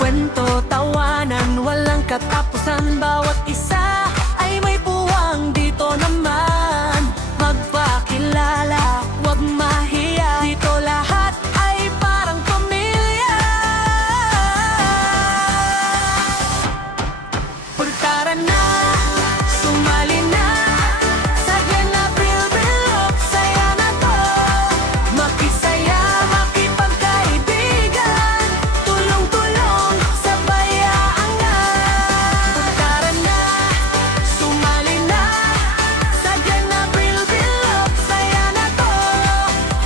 Kwento, tawanan, walang katapusan. Bawat isa ay may puwang. Dito naman magpakilala, wag mahiya. Dito lahat ay parang pamilya. Tara na, sumali na sa Glenn Abril, saya na to. Makisaya, makipagkaibigan, tulong-tulong, sabay aangat. Tara na, sumali na sa Glenn Abril, saya na to.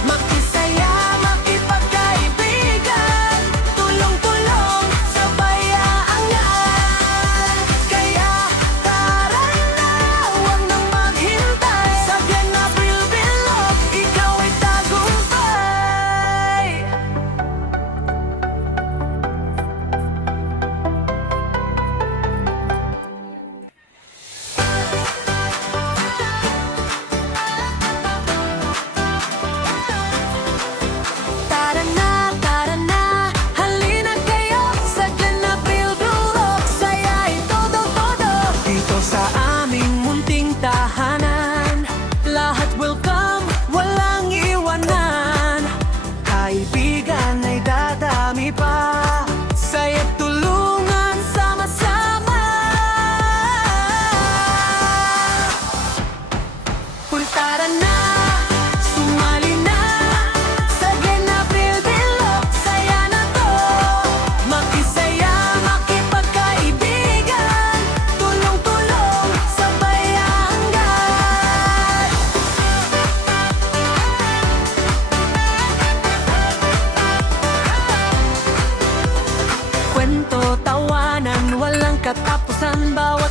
Makisaya, makipagkaibigan, tulong-tulong, sabay aangat. Kaya tara na, huwag nang maghintay. Sa Glenn Abril, ikaw ay tagumpay. Tara na, halina kayo sa Glenn Abril, saya ay todo-todo. Dito sa aming munting tahanan, lahat welcome, walang iwanan. Kaibigan ay dadami pa, saya't tulungan sama-sama. Tara na, sumali na sa Glenn Abril, saya na to. Makisaya, makipagkaibigan, tulong-tulong, sabay aangat. Kwento, tawanan, walang katapusan. Bawat